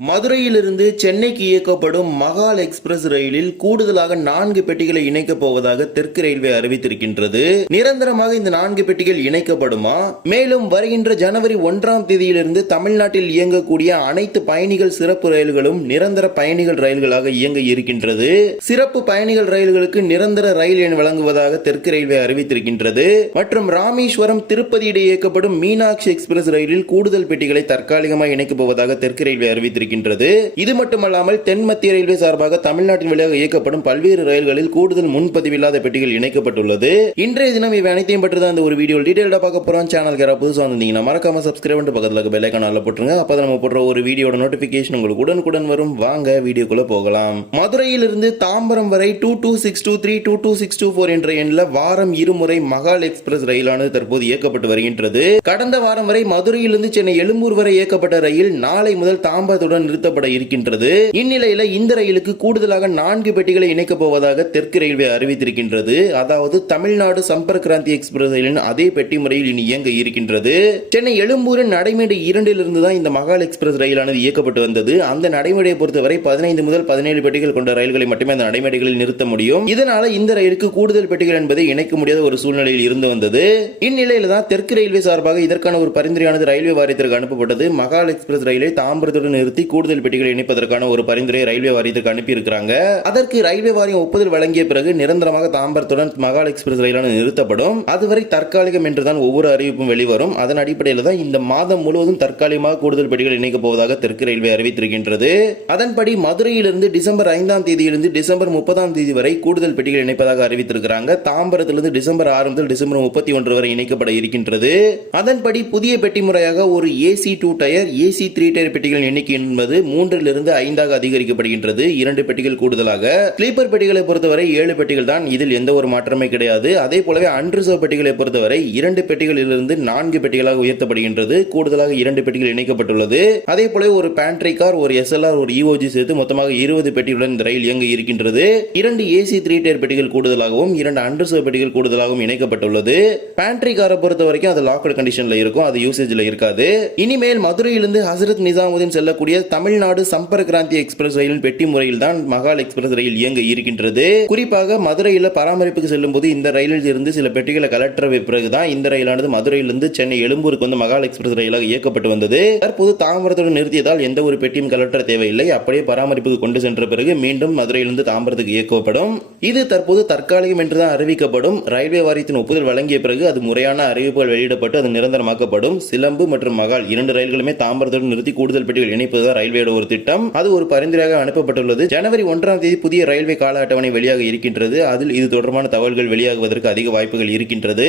மதுரையிலிருந்து சென்னைக்கு இயக்கப்படும் மகால் எக்ஸ்பிரஸ் ரயிலில் கூடுதலாக 4 பெட்டிகளை இணைக்கப் போவதாக தெற்கு ரயில்வே அறிவித்திருக்கின்றது. நிரந்தரமாக இந்த 4 பெட்டிகள் இணைக்கப்படுமா? மேலும் வருகின்ற ஜனவரி 1ஆம் தேதியிலிருந்து தமிழ்நாட்டில் இயங்கக்கூடிய அனைத்து பயணிகள் சிறப்பு ரயில்களும் நிரந்தர பயணிகள் ரயில்களாக இயங்க இருக்கின்றது. சிறப்பு பயணிகள் ரயில்களுக்கு நிரந்தர ரயில் எண் வழங்குவதாக தெற்கு ரயில்வே அறிவித்திருக்கின்றது. மற்றும் ராமேஸ்வரம் திருப்பதி இடையே இயக்கப்படும் மீனாட்சி எக்ஸ்பிரஸ் ரயிலில் கூடுதல் பெட்டிகளை தற்காலிகமாக இணைக்கப் போவதாக தெற்கு ரயில்வே அறிவித்திருக்கின்றது. இது மட்டுமல்லாமல் தென் மத்திய ரயில்வே சார்பாக தமிழ்நாட்டின் வழியாக இயக்கப்படும் பல்வேறு ரயில்களில் கூடுதல் முன்பதிவில்லாத பெட்டிகள் இணைக்கப்பட்டுள்ளது. இன்றைய தினம் இவை அனைத்தையும் பற்றி தான் இந்த ஒரு வீடியோ டீடைலா பார்க்க போறோம். சேனலுக்கு யாராவது புதுசா வந்தீங்கன்னா மறக்காம சப்ஸ்கிரைப் பண்ணிட்டு பக்கத்துல இருக்க பெல் ஐகான் ஆல்ல போட்டுருங்க. அப்பதான் நம்ம போடுற ஒரு வீடியோட நோட்டிபிகேஷன் உங்களுக்கு உடனுக்குடன் வரும். வாங்க வீடியோக்குள்ள போகலாம். மதுரையிலிருந்து தாம்பரம் வரை 22623 22624 என்ற எண்ணில் வாரம் இருமுறை மகால் எக்ஸ்பிரஸ் ரயிலானது தற்போது இயக்கப்பட்டு வருகின்றது. கடந்த வாரம் வரை மதுரையிலிருந்து சென்னை எழும்பூர் வரை இயக்கப்பட்ட ரயில் நாளை முதல் தாம்பரத்துடன் நிறுத்தப்பட இருக்கின்றது. இந்நிலையில இந்த ரயிலுக்கு கூடுதலாக 4 பெட்டிகளை இணைக்கப் போவதாக தெற்கு ரயில்வே அறிவித்திருக்கின்றது. அதாவது தமிழ்நாடு சம்பர்க் கிராந்தி எக்ஸ்பிரஸ் ரயிலின் அதே பெட்டி முறையில் இனி இயங்க இருக்கின்றது. சென்னை எழும்பூரின் நடைமேடை 2 தான் இந்த மகால் எக்ஸ்பிரஸ் ரயிலானது இயக்கப்பட்டு வந்தது. அந்த நடைமேடையை பொறுத்தவரை 15 முதல் 17 பெட்டிகள் கொண்ட ரயில்களை மட்டுமே அந்த நடைமேடைகளில் நிறுத்த முடியும். இதனால இந்த ரயிலுக்கு கூடுதல் பெட்டிகள் என்பதை இணைக்க முடியாத ஒரு சூழ்நிலையில் இருந்து வந்தது. இந்நிலையில தான் தெற்கு ரயில்வே சார்பாக இதற்கான ஒரு பரிந்துரையானது ரயில்வே வாரியத்திற்கு அனுப்பப்பட்டது. மகால் எக்ஸ்பிரஸ் ரயிலை தாம்பரத்துடன் நிறுத்தி கூடுதல் பெட்டிகளை இணைப்பதற்கான ஒரு பரிந்துரை ரயில்வே வாரியத்திற்கு அனுப்பி இருக்கிறாங்க. அதற்கு ரயில்வே வாரியம் ஒப்புதல் வழங்கிய பிறகு நிரந்தரமாக தாம்பரத்துடன் மகால் எக்ஸ்பிரஸ் ரயிலானது நிறுத்தப்படும். அதுவரை தற்காலிகம் என்றுதான் ஒவ்வொரு அறிவிப்பும் வெளிவரும். அதன் அடிப்படையில் தான் இந்த மாதம் முழுவதும் தற்காலிகமாக கூடுதல் பெட்டிகள் இணைக்கப் போவதாக தெற்கு ரயில்வே அறிவித்திருக்கின்றது. அதன்படி மதுரையிலிருந்து டிசம்பர் 5ஆம் தேதியிலிருந்து டிசம்பர் 30ஆம் தேதி வரை கூடுதல் பெட்டிகள் இணைப்பதாக அறிவித்திருக்கிறாங்க. தாம்பரத்திலிருந்து டிசம்பர் 6 முதல் டிசம்பர் 31 வரை இணைக்கப்பட இருக்கின்றது. அதன்படி புதிய பெட்டி முறையாக ஒரு ஏசி 2 டயர் ஏசி 3 டயர் பெட்டிகள் எண்ணிக்கை என்பது 3 5 அதிகரிக்கப்படுகின்றது. 2 பெட்டிகள் கூடுதலாக. ஸ்லீப்பர் பெட்டிகளை பொறுத்தவரை 7 பெட்டிகள் தான். இதில் எந்த ஒரு மாற்றமே கிடையாது. அதே போலவே அன்ரிசர்வ் பெட்டிகளை பொறுத்தவரை 2 பெட்டிகளிலிருந்து 4 பெட்டிகளாக உயர்த்தப்படுகின்றது. கூடுதலாக 2 பெட்டிகள் இணைக்கப்பட்டுள்ளது. அதே போல ஒரு பேண்ட்ரி கார், ஒரு எஸ்எல்ஆர், ஒரு இஓஜி சேர்த்து மொத்தமாக 20 பெட்டிகளுடன் இந்த ரயில் இயங்க இருக்கின்றது. 2 ஏசி 3 டயர் பெட்டிகள் கூடுதலாகவும் 2 அன்ரிசர்வ் பெட்டிகள் கூடுதலாகவும் இணைக்கப்பட்டுள்ளது. பேண்ட்ரி காரை பொறுத்த வரைக்கும் அது லாக்டு கண்டிஷன்ல இருக்கும். அது யூசேஜ்ல இருக்காது. இனிமேல் மதுரையிலிருந்து ஹசரத் நிசாமுதீன் செல்லக்கூடிய தமிழ்நாடு சம்பர்க் கிராந்தி எக்ஸ்பிரஸ் ரயிலின் பெட்டி முறையில் தான் மகால் எக்ஸ்பிரஸ் ரயில் இயங்க இருக்கின்றது. குறிப்பாக மதுரையில் பராமரிப்புக்கு செல்லும் போது இந்த ரயிலில் இருந்து சில பெட்டிகளை கலெக்டர் பிறகுதான் இந்த ரயிலானது மதுரையிலிருந்து சென்னை எழும்பூருக்கு வந்து மகால் எக்ஸ்பிரஸ் ரயிலாக இயக்கப்பட்டு வந்தது. தற்போது தாம்பரத்துடன் நிறுத்தியதால் எந்த ஒரு பெட்டியும் கலெக்டர் தேவையில்லை. அப்படியே பராமரிப்புக்கு கொண்டு சென்ற பிறகு மீண்டும் மதுரையிலிருந்து தாம்பரத்துக்கு இயக்கப்படும். இது தற்போது தற்காலிகம் என்றுதான் அறிவிக்கப்படும். ரயில்வே வாரியத்தின் ஒப்புதல் வழங்கிய பிறகு அது முறையான அறிவிப்புகள் வெளியிடப்பட்டு அது நிரந்தரமாக்கப்படும். சிலம்பு மற்றும் மகால் 2 ரயில்களுமே தாம்பரத்துடன் நிறுத்தி கூடுதல் பெட்டிகள் இணைப்பதுதான் ரயில்வேயோட ஒரு திட்டம். அது ஒரு பரிந்துரையாக அனுப்பப்பட்டுள்ளது. ஜனவரி 1ஆம் தேதி புதிய ரயில்வே கால அட்டவணை வெளியாக இருக்கின்றது. அதில் இது தொடர்பான தகவல்கள் வெளியாகுவதற்கு அதிக வாய்ப்புகள் இருக்கின்றது.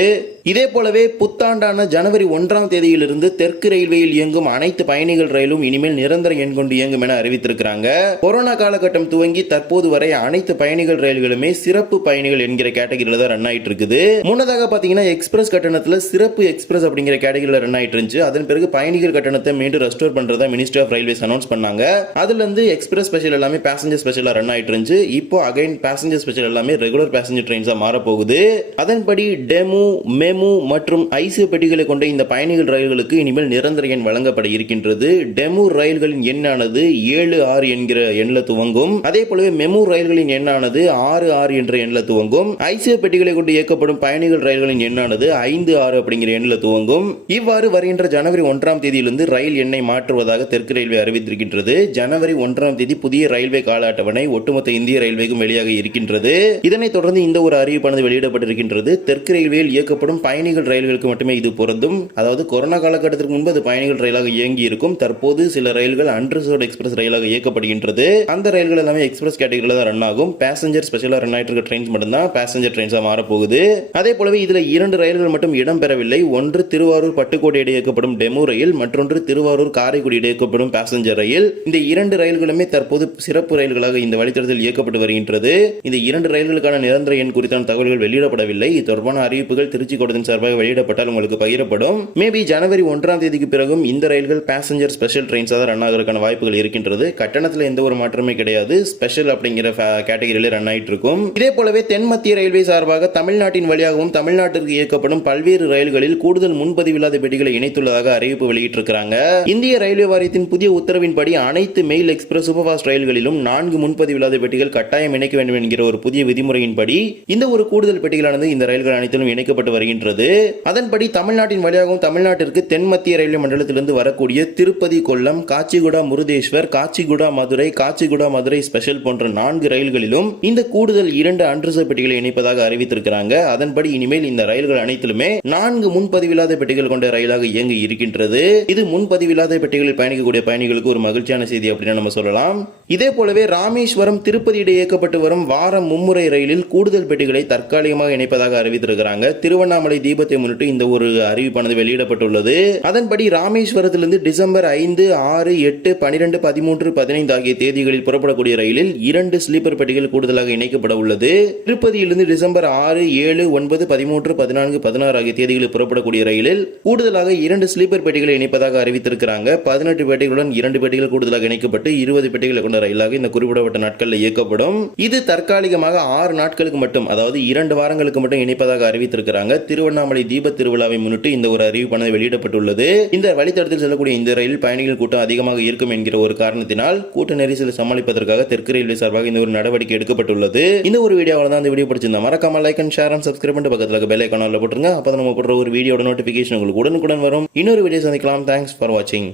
இதே போலவே புத்தாண்டான ஜனவரி 1ஆம் தேதியிலிருந்து தெற்கு ரயில்வேயில் இயங்கும் அனைத்து பயணிகள் ரயிலும் இனிமேல் நிரந்தர எண் கொண்டு இயங்கும் என அறிவித்திருக்கிறாங்க. கொரோனா காலகட்டம் துவங்கி தற்போது வரை அனைத்து பயணிகள் ரயில்களுமே சிறப்பு பயணிகள் என்கிற கேட்டகரியில தான் ரன் ஆயிட்டு இருக்குது. முன்னதாக பாத்தீங்கன்னா எக்ஸ்பிரஸ் கட்டணத்துல சிறப்பு எக்ஸ்பிரஸ் அப்படிங்கிற கேட்டகரியில ரன் ஆயிட்டு இருந்துச்சு. அதன் பிறகு பயணிகள் கட்டணத்தை மீண்டும் ரெஸ்டோர் பண்றதா மினிஸ்ட்ரி ஆஃப் ரயில்வேஸ் அனௌன்ஸ் பண்ணாங்க. அதுல இருந்து எக்ஸ்பிரஸ் ஸ்பெஷல் எல்லாமே பேசஞ்சர் ஸ்பெஷலா ரன் ஆயிட்டு இருந்துச்சு. இப்போ அகைன் பேசஞ்சர் ஸ்பெஷல் எல்லாமே ரெகுலர் பேசஞ்சர் ட்ரெயின்ஸா மாற போகுது. அதன்படி டெமு, மெமு மற்றும் ஐசியூ பெட்டிகளை கொண்ட இந்த பயணிகள் ரயில்களுக்கு இனிமேல் நிரந்தர எண் வழங்கப்பட இருக்கின்றது. டெமு ரயில்களின் எண்ணானது 76 என்கிற எண்ணில் துவங்கும். அதே போலவே மெமு ரயில்களின் எண்ணானது 66 என்ற எண்ணில் துவங்கும். ஐசியூ பெட்டிகளை கொண்டு இயக்கப்படும் பயணிகள் ரயில்களின் எண்ணானது 56 அப்படிங்கிற எண்ணில் துவங்கும். இவ்வாறு வருகின்ற ஜனவரி 1ஆம் தேதியிலிருந்து ரயில் எண்ணை மாற்றுவதாக தெற்கு ரயில்வே அறிவித்திருக்கின்றது. ஜனவரி 1ஆம் தேதி புதிய ரயில்வே கால அட்டவணை ஒட்டுமொத்த இந்திய ரயில்வேக்கும் வெளியாக இருக்கின்றது. இதனைத் தொடர்ந்து இந்த ஒரு அறிவிப்பானது வெளியிடப்பட்டிருக்கின்றது. தெற்கு ரயில்வேயில் இயக்கப்படும் பயணிகள் ரயில்களுக்கு மட்டுமே இது பொருந்தும். அதாவது கொரோனா காலகட்டத்திற்கு முன்பு அது பயணிகள் ரயிலாக இயங்கி இருக்கும். தற்போது சில ரயில்கள் அன்ரிசர்வ்ட் எக்ஸ்பிரஸ் ரயிலாக இயக்கப்படுகின்றது. அந்த ரயில்கள் எல்லாமே எக்ஸ்பிரஸ் கேட்டகரியில தான் ரன் ஆகும். பேசஞ்சர் ஸ்பெஷலா ரன் ஆயிட்டு இருக்க ட்ரெயின்ஸ் மட்டும்தான் பேசஞ்சர் ட்ரெயின்ஸா மாற போகுது. அதே போலவே இதுல 2 ரயில்கள் மட்டும் இடம்பெறவில்லை. ஒன்று திருவாரூர் பட்டுக்கோட்டை இடையே இயக்கப்படும் டெமு ரயில், மற்றொன்று திருவாரூர் காரைக்குடி இடையே இயக்கப்படும் பேசஞ்சர் ரயில். இந்த 2 ரயில்களுமே தற்போது சிறப்பு ரயில்களாக இந்த வழித்தடத்தில் இயக்கப்பட்டு வருகின்றது. இந்த 2 ரயில்களுக்கான நிரந்தர எண் குறித்தான தகவல்கள் வெளியிடப்படவில்லை. இது தொடர்பான அறிவிப்புகள் திருச்சி கோட்டத்தின் சார்பாக வெளியிடப்பட்டால் உங்களுக்கு பகிரப்படும். மேபி ஜனவரி 1ஆம் தேதிக்கு பிறகும் இந்த ரயில்கள் பேசஞ்சர் ஸ்பெஷல் ட்ரெயின்ஸாக ரன் ஆகிறதுக்கான வாய்ப்புகள் இருக்கின்றது. கட்டணத்தில் எந்த ஒரு மாற்றமே கிடையாது. ஸ்பெஷல் அப்படிங்கிற கேட்டகரியில ரன் ஆயிட்டு இருக்கும். இதே போலவே தென் மத்திய ரயில்வே சார்பாக தமிழ்நாட்டின் வழியாகவும் தமிழ்நாட்டிற்கு இயக்கப்படும் பல்வேறு ரயில்களில் கூடுதல் முன்பதிவில்லாத பெட்டிகளை இணைத்துள்ளதாக அறிவிப்பு வெளியிட்டிருக்கிறாங்க. இந்திய ரயில்வே வாரியத்தின் புதிய உத்தரவு உத்தரவின்படி அனைத்து மெயில் எக்ஸ்பிரஸ் சூப்பர் ஃபாஸ்ட் ரயில்களிலும் 4 முன்பதிவில்லாத பெட்டிகள் கட்டாயம் இணைக்க வேண்டும் என்கிற ஒரு புதிய விதிமுறையின்படி இந்த ஒரு கூடுதல் பெட்டிகளானது இந்த ரயில்கள் அனைத்திலும் இணைக்கப்பட்டு வருகின்றது. அதன்படி தமிழ்நாட்டின் வழியாகவும் தமிழ்நாட்டிற்கு தென் மத்திய ரயில்வே மண்டலத்திலிருந்து வரக்கூடிய திருப்பதி கொல்லம், காச்சிகுடா முருதேஸ்வர், காச்சிகுடா மதுரை, காச்சிகுடா மதுரை ஸ்பெஷல் போன்ற 4 ரயில்களிலும் இந்த கூடுதல் 2 அன்ரிசர்வ் பெட்டிகளை இணைப்பதாக அறிவித்திருக்கிறாங்க. அதன்படி இனிமேல் இந்த ரயில்கள் அனைத்திலுமே 4 முன்பதிவில்லாத பெட்டிகள் கொண்ட ரயிலாக இயங்கி இருக்கின்றது. இது முன்பதிவில்லாத பெட்டிகளில் பயணிக்கக்கூடிய பயணிகளுக்கு ஒரு மகிழ்ச்சியான செய்தி அப்படின்னு நம்ம சொல்லலாம். இதே போலவே ராமேஸ்வரம் திருப்பதி இடையே இயக்கப்பட்டு வரும் வாரம் மும்முறை ரயிலில் கூடுதல் பெட்டிகளை தற்காலிகமாக இணைப்பதாக அறிவித்திருக்கிறாங்க. திருவண்ணாமலை தீபத்தை முன்னிட்டு இந்த ஒரு அறிவிப்பானது வெளியிடப்பட்டுள்ளது. அதன்படி ராமேஸ்வரத்திலிருந்து டிசம்பர் 5, 6, 8, 12, 13, 15 ஆகிய தேதிகளில் புறப்படக்கூடிய ரயிலில் 2 ஸ்லீப்பர் பெட்டிகள் கூடுதலாக இணைக்கப்பட உள்ளது. திருப்பதியிலிருந்து டிசம்பர் 6, 7, 9, 13, 14, 16 ஆகிய தேதிகளில் புறப்படக்கூடிய ரயிலில் கூடுதலாக 2 ஸ்லீப்பர் பெட்டிகளை இணைப்பதாக அறிவித்திருக்கிறாங்க. 18 பெட்டிகளுடன் 2 பெட்டிகள் கூடுதலாக இணைக்கப்பட்டு 20 பெட்டிகளை கொண்ட ரயிலாக இந்த குறிப்பிடப்பட்ட நாட்களில் இயக்கப்படும். இது தற்காலிகமாக 6 நாட்களுக்கு மட்டும், அதாவது 2 வாரங்களுக்கு மட்டும் இணைப்பதாக அறிவித்திருக்கிறாங்க. திருவண்ணாமலை தீப திருவிழாவை முன்னிட்டு இந்த ஒரு அறிவிப்பானது வெளியிடப்பட்டுள்ளது. இந்த வழித்தடத்தில் செல்லக்கூடிய இந்த ரயில் பயணிகள் கூட்டம் அதிகமாக இருக்கும் என்கிற ஒரு காரணத்தினால் கூட்ட நெரிசலை சமாளிப்பதற்காக தெற்கு ரயில்வே சார்பாக இந்த ஒரு நடவடிக்கை எடுக்கப்பட்டுள்ளது. இந்த ஒரு வீடியோவில் தான் இந்த வீடியோ பிடிச்சிருந்தா மறக்காம like and share and subscribe பண்ணிட்டு பக்கத்துல பெல் ஐகான் ஆல்ல போட்டுருங்க. அப்பதான் நம்ம போடுற ஒரு வீடியோட நோட்டிபிகேஷன் உங்களுக்கு உடனுக்குடன் வரும். இன்னொரு வீடியோ சந்திக்கலாம். தேங்க்ஸ் ஃபார் வாட்சிங்.